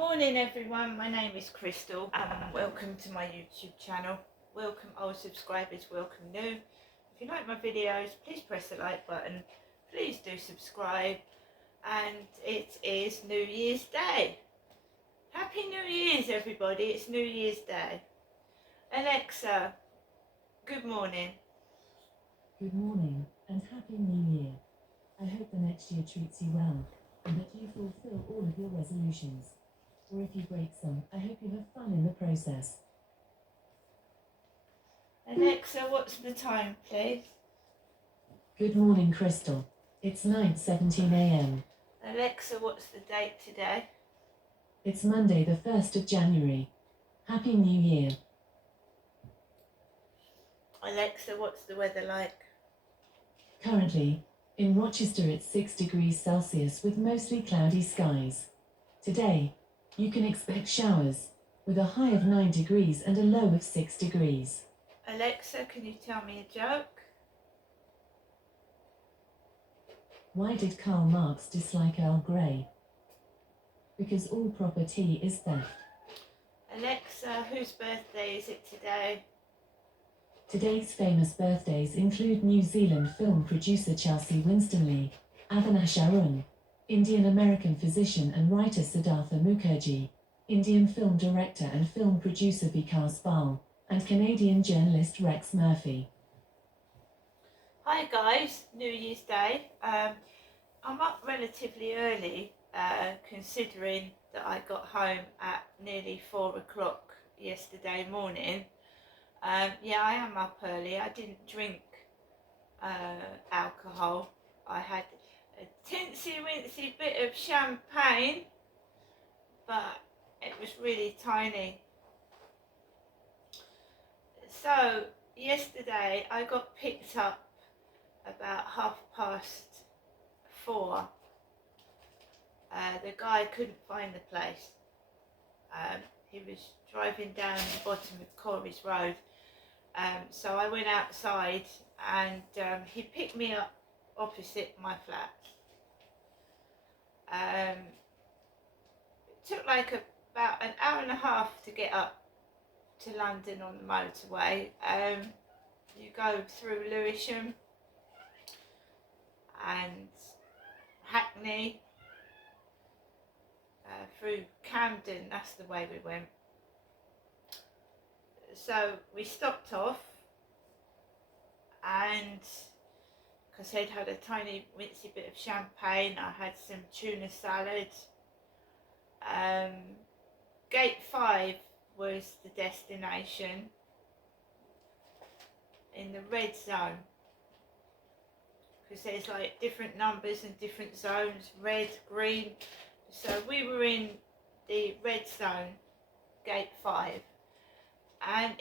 morning everyone, my name is Crystal and welcome to my YouTube channel. Welcome old subscribers, welcome new. If you like my videos, please press the like button, please do subscribe, and it is New Year's Day. Happy New Year's everybody, it's New Year's Day. Alexa, good morning. Good morning and Happy New Year. I hope the next year treats you well and that you fulfill all of your resolutions. Or if you break some, I hope you have fun in the process. Alexa, what's the time please? Good morning, Crystal. It's 9:17 a.m. Alexa, what's the date today? It's Monday the 1st of January. Happy New Year. Alexa, what's the weather like? Currently, in Rochester it's 6 degrees Celsius with mostly cloudy skies. Today, you can expect showers, with a high of 9 degrees and a low of 6 degrees. Alexa, can you tell me a joke? Why did Karl Marx dislike Earl Grey? Because all proper tea is theft. Alexa, whose birthday is it today? Today's famous birthdays include New Zealand film producer Chelsea Winstonley, Avinash Arun, Indian-American physician and writer Siddhartha Mukherjee, Indian film director and film producer Vikas Bahl, and Canadian journalist Rex Murphy. Hi guys, New Year's Day. I'm up relatively early considering that I got home at nearly 4 o'clock yesterday morning. Yeah, I am up early. I didn't drink alcohol. I had a tinsy-wincy bit of champagne, but it was really tiny. So yesterday I got picked up about 4:30. The guy couldn't find the place. He was driving down the bottom of Corries Road. So I went outside and he picked me up opposite my flat. It took like about an hour and a half to get up to London on the motorway. You go through Lewisham and Hackney, through Camden, that's the way we went. So we stopped off, and because I'd had a tiny wincy bit of champagne, I had some tuna salad. Gate 5 was the destination, in the red zone, because there's like different numbers and different zones, red, green. So we were in the red zone, gate 5, and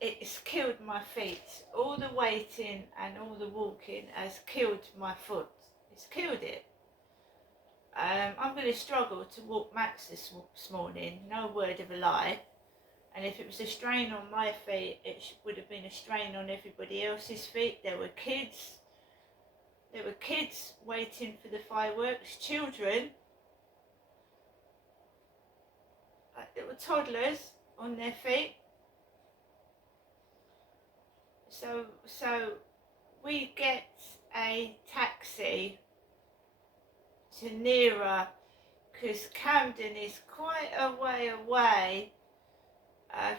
it's killed my feet. All the waiting and all the walking has killed my foot. It's killed it. I'm going to struggle to walk Max this morning, no word of a lie. And if it was a strain on my feet, it would have been a strain on everybody else's feet. There were kids waiting for the fireworks, children, like little toddlers on their feet. So we get a taxi to nearer, because Camden is quite a way away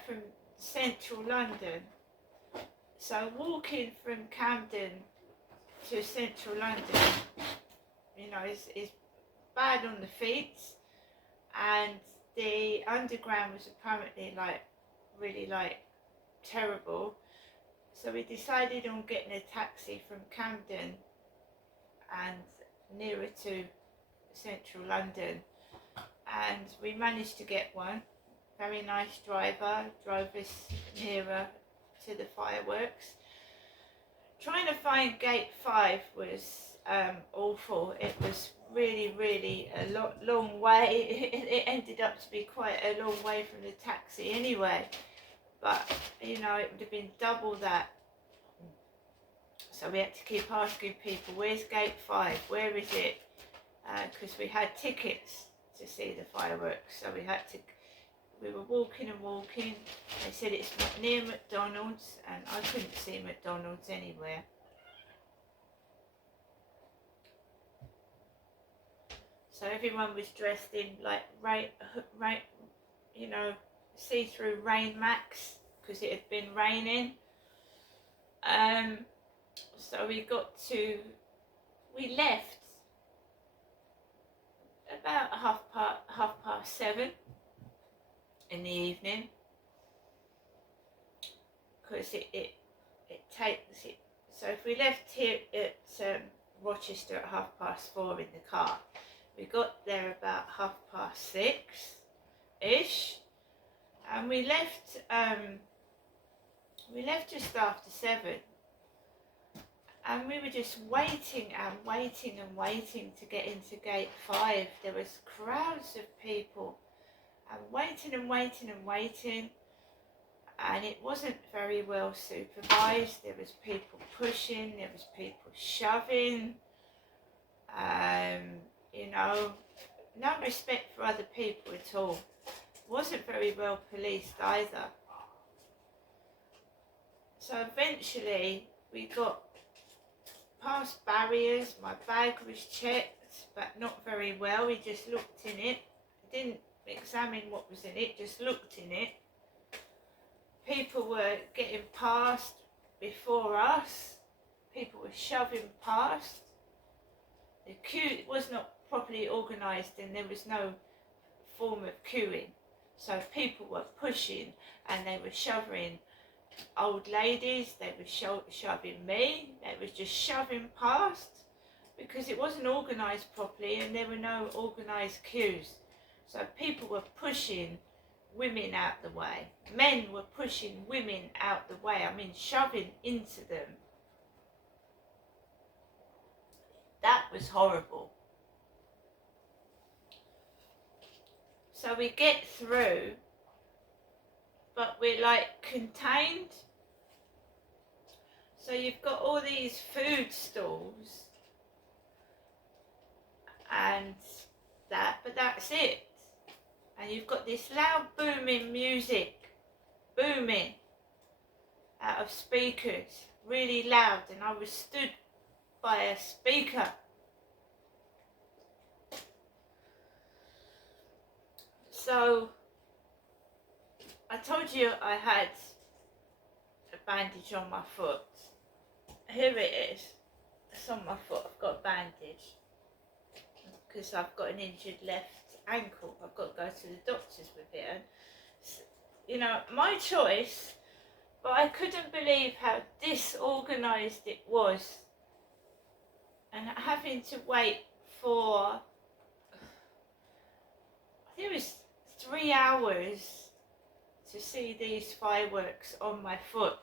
from central London. So walking from Camden to central London, you know, is bad on the feet, and the underground was apparently really terrible. So we decided on getting a taxi from Camden and nearer to central London, and we managed to get one. Very nice driver, drove us nearer to the fireworks. Trying to find gate 5 was awful. It was really a long way. It ended up to be quite a long way from the taxi anyway, but you know, it would have been double that. So we had to keep asking people, where's gate 5, where is it? Because we had tickets to see the fireworks. So we were walking and walking. They said it's not near McDonald's, and I couldn't see McDonald's anywhere. So everyone was dressed in like see-through rain max because it had been raining. So we left about half past 7 in the evening, because it takes it. So if we left here at Rochester at 4:30 in the car, we got there about 6:30 ish, and we left just after 7. And we were just waiting and waiting and waiting to get into gate 5. There was crowds of people, and waiting and waiting and waiting. And it wasn't very well supervised. There was people pushing, there was people shoving. No respect for other people at all. Wasn't very well policed either. So eventually we got past barriers. My bag was checked, but not very well. We just looked in it, didn't examine what was in it, just looked in it. People were getting past before us. People were shoving past. The queue was not properly organised, and there was no form of queuing. So people were pushing, and they were shoving old ladies, they were shoving me, they were just shoving past, because it wasn't organised properly and there were no organised queues. So people were pushing women out the way. Men were pushing women out the way, I mean shoving into them. That was horrible. So we get through, but we're like contained. So you've got all these food stalls and that, but that's it. And you've got this loud booming music, booming out of speakers, really loud, and I was stood by a speaker. So I told you I had a bandage on my foot. Here it is. It's on my foot. I've got a bandage because I've got an injured left ankle. I've got to go to the doctors with it. And, you know, my choice, but I couldn't believe how disorganised it was. And having to wait for, I think it was 3 hours to see these fireworks on my foot.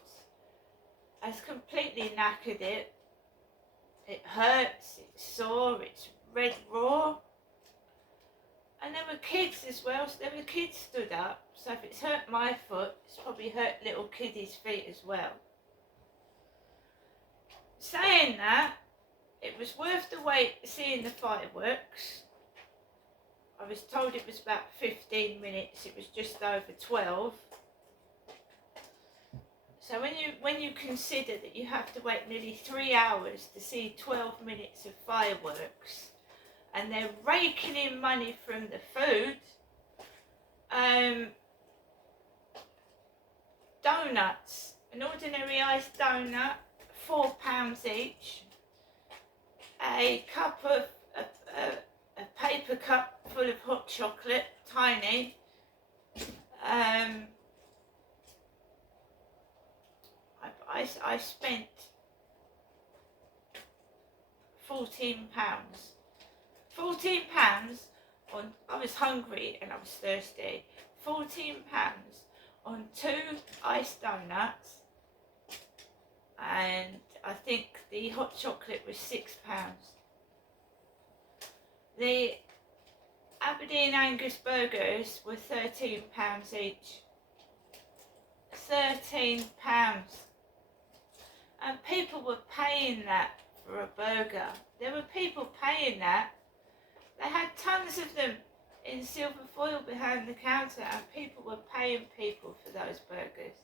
Has completely knackered it. It hurts, it's sore, it's red raw. And there were kids as well, so there were kids stood up. So if it's hurt my foot, it's probably hurt little kiddies' feet as well. Saying that, it was worth the wait seeing the fireworks. I was told it was about 15 minutes, it was just over 12. So when you consider that you have to wait nearly 3 hours to see 12 minutes of fireworks, and they're raking in money from the food, donuts, an ordinary iced donut, £4 each, a cup of a paper cup full of hot chocolate, tiny. I spent £14. £14 on, I was hungry and I was thirsty. £14 on 2 iced donuts, and I think the hot chocolate was £6. The Aberdeen Angus burgers were £13 each. £13. And people were paying that for a burger. There were people paying that. They had tons of them in silver foil behind the counter, and people were paying people for those burgers.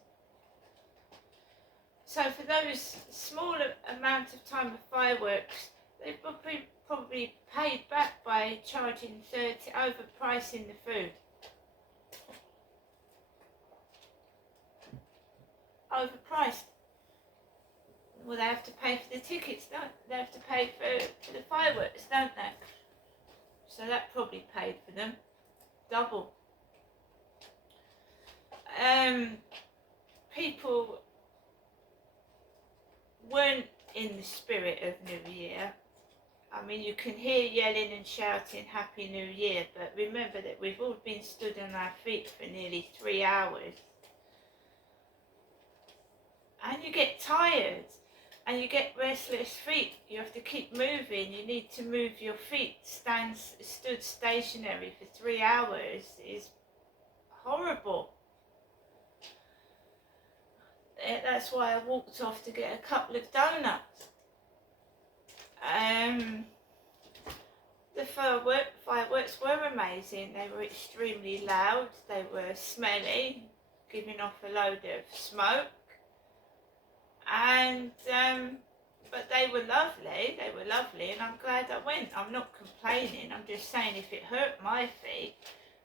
So for those small amount of time of fireworks, they probably paid back by charging 30, overpricing the food. Overpriced. Well, they have to pay for the tickets, don't they? They have to pay for the fireworks, don't they? So that probably paid for them double. People weren't in the spirit of New Year. I mean, you can hear yelling and shouting Happy New Year, but remember that we've all been stood on our feet for nearly 3 hours. And you get tired and you get restless feet. You have to keep moving. You need to move your feet. Stood stationary for 3 hours is horrible. That's why I walked off to get a couple of donuts. The fireworks were amazing. They were extremely loud. They were smelly, giving off a load of smoke. And but they were lovely. They were lovely, and I'm glad I went. I'm not complaining. I'm just saying, if it hurt my feet,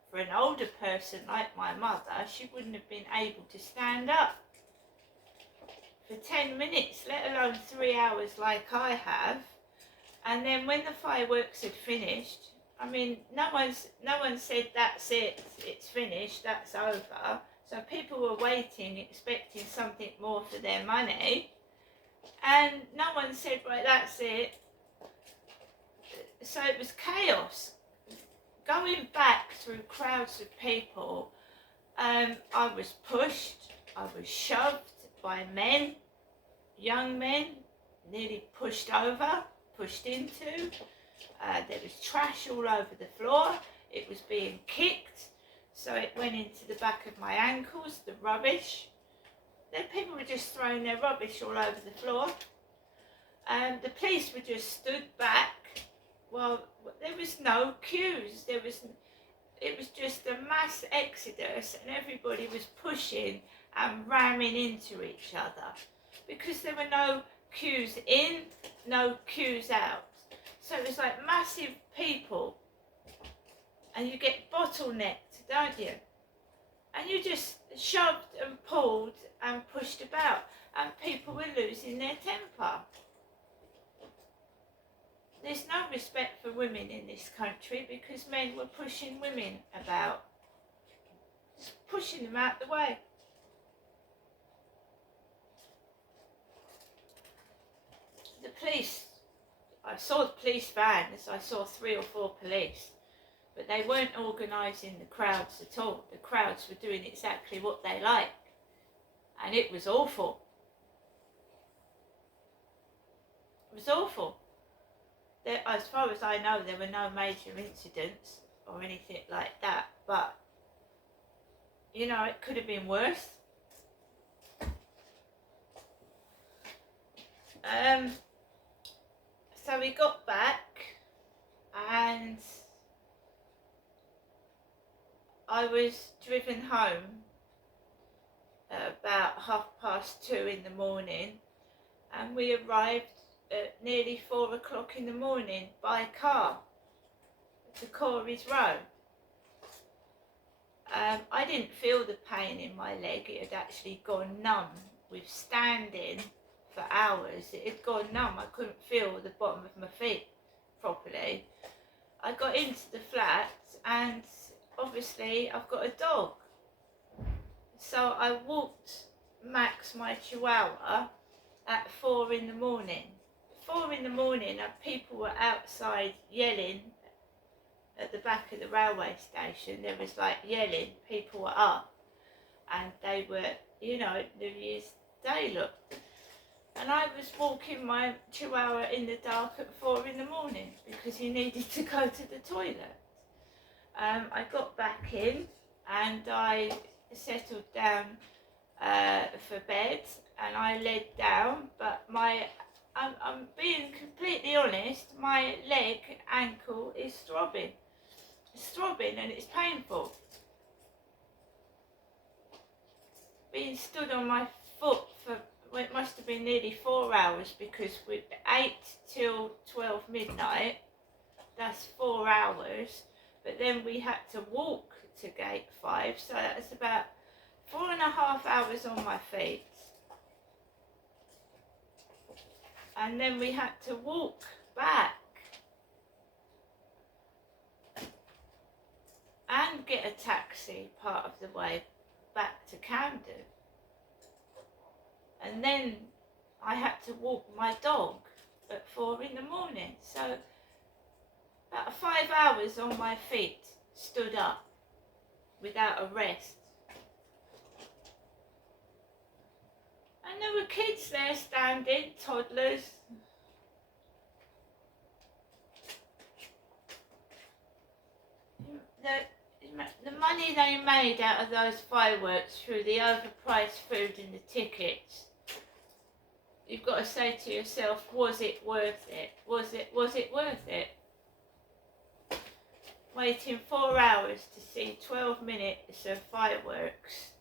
for an older person like my mother, she wouldn't have been able to stand up for 10 minutes, let alone 3 hours like I have. And then when the fireworks had finished, I mean, no one said that's it, it's finished, that's over. So people were waiting, expecting something more for their money, and no one said, right, that's it. So it was chaos. Going back through crowds of people, I was pushed, I was shoved by men, young men, nearly pushed over, pushed into. There was trash all over the floor. It was being kicked, so it went into the back of my ankles, the rubbish. Then people were just throwing their rubbish all over the floor. The police were just stood back. Well, there was no queues. It was just a mass exodus, and everybody was pushing and ramming into each other because there were no queues in, no queues out. So it was like massive people, and you get bottlenecked, don't you? And you just shoved and pulled and pushed about, and people were losing their temper. There's no respect for women in this country because men were pushing women about, just pushing them out the way. The police, I saw the police vans, I saw 3 or 4 police, but they weren't organising the crowds at all. The crowds were doing exactly what they like, and it was awful. It was awful. As far as I know, there were no major incidents or anything like that, but you know, it could have been worse. So we got back, and I was driven home about 2:30 in the morning, and we arrived at nearly 4 o'clock in the morning by car to Corey's Row. I didn't feel the pain in my leg. It had actually gone numb with standing for hours. It had gone numb. I couldn't feel the bottom of my feet properly. I got into the flat, and obviously I've got a dog. So I walked Max, my Chihuahua, at 4 in the morning. 4 in the morning, and people were outside yelling at the back of the railway station. There was like yelling, people were up, and they were, you know, New Year's Day look. And I was walking my Chihuahua in the dark at 4 in the morning because he needed to go to the toilet. I got back in and I settled down for bed, and I laid down, but I'm being completely honest, my leg, ankle is throbbing. It's throbbing and it's painful. Being stood on my foot for, well, it must have been nearly 4 hours, because with 8 till 12 midnight, that's 4 hours. But then we had to walk to gate 5, so that's about 4.5 hours on my feet. And then we had to walk back and get a taxi part of the way back to Camden. And then I had to walk my dog at 4 in the morning. So about 5 hours on my feet, stood up, without a rest. And there were kids there standing, toddlers. The money they made out of those fireworks through the overpriced food and the tickets, you've got to say to yourself, was it worth it? Was it worth it? Waiting 4 hours to see 12 minutes of fireworks,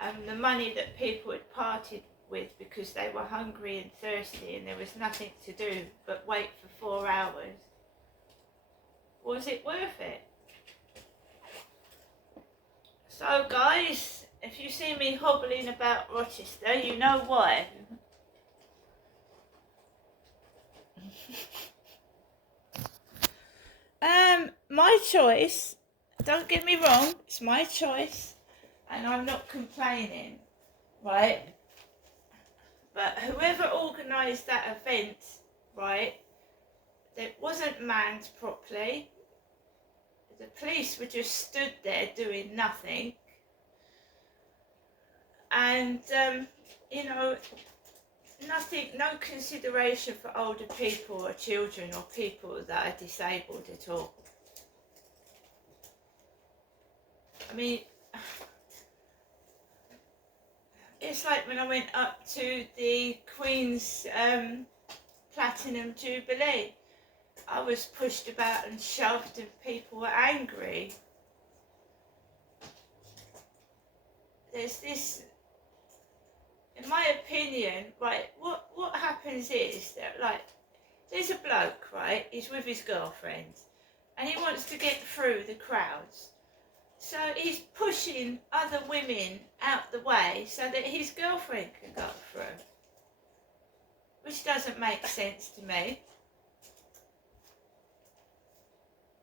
and the money that people had parted with because they were hungry and thirsty and there was nothing to do but wait for 4 hours. Was it worth it? So guys, if you see me hobbling about Rochester, you know why. My choice, don't get me wrong, it's my choice, and I'm not complaining, right? But whoever organised that event, right, it wasn't manned properly. The police were just stood there doing nothing. And, you know, nothing, no consideration for older people or children or people that are disabled at all. I mean, it's like when I went up to the Queen's Platinum Jubilee. I was pushed about and shoved and people were angry. There's this, in my opinion, right, what happens is that, like, there's a bloke, right, he's with his girlfriend and he wants to get through the crowds. So he's pushing other women out the way so that his girlfriend can go through. Which doesn't make sense to me.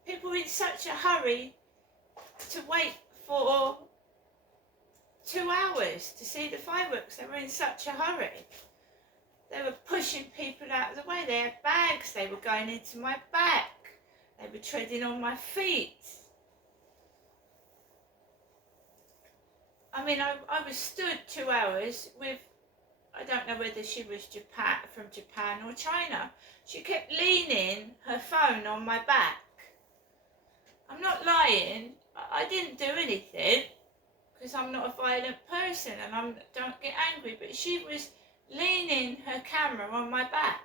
People were in such a hurry to wait for 2 hours to see the fireworks. They were in such a hurry. They were pushing people out of the way. They had bags. They were going into my back. They were treading on my feet. I mean, I was stood 2 hours with, I don't know whether she was from Japan or China. She kept leaning her phone on my back. I'm not lying. I didn't do anything because I'm not a violent person and I don't get angry. But she was leaning her camera on my back.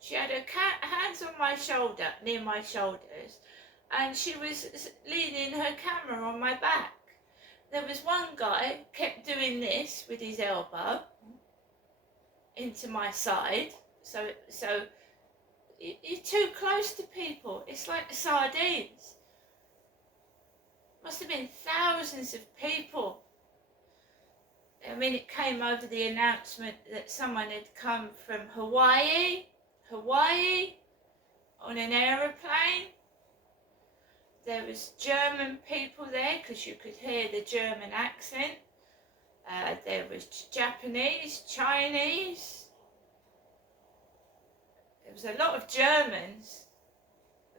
She had her hands on my shoulder, near my shoulders, and she was leaning her camera on my back. There was one guy kept doing this with his elbow into my side. So you're too close to people. It's like sardines. Must have been thousands of people. I mean, it came over the announcement that someone had come from Hawaii, on an aeroplane. There was German people there because you could hear the German accent. There was Japanese, Chinese. There was a lot of Germans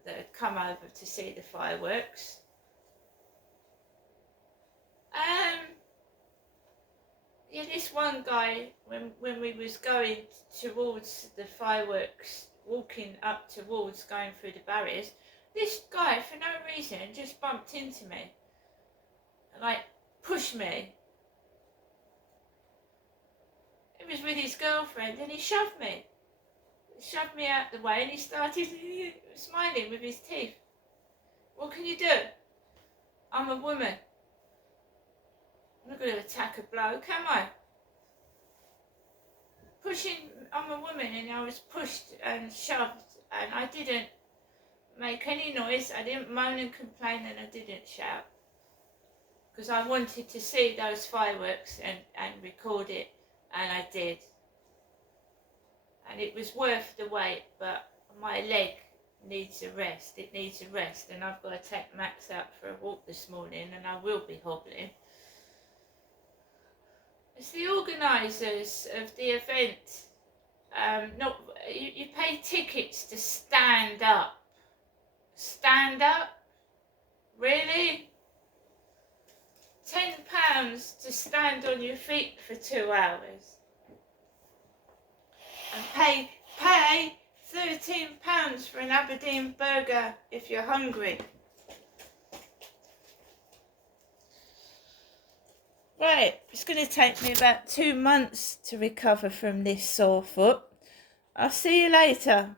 that had come over to see the fireworks. Yeah, this one guy, when we was going towards the fireworks, walking up towards going through the barriers, this guy, for no reason, just bumped into me. Like, pushed me. He was with his girlfriend and he shoved me. He shoved me out the way and he started smiling with his teeth. What can you do? I'm a woman. I'm not going to attack a bloke, am I? I'm a woman and I was pushed and shoved and I didn't make any noise. I didn't moan and complain and I didn't shout. Because I wanted to see those fireworks and record it, and I did. And it was worth the wait, but my leg needs a rest. It needs a rest, and I've got to take Max out for a walk this morning, and I will be hobbling. It's the organisers of the event. You pay tickets to stand up. Stand up? Really? £10 to stand on your feet for 2 hours. And pay £13 for an Aberdeen burger if you're hungry. Right, it's going to take me about 2 months to recover from this sore foot. I'll see you later.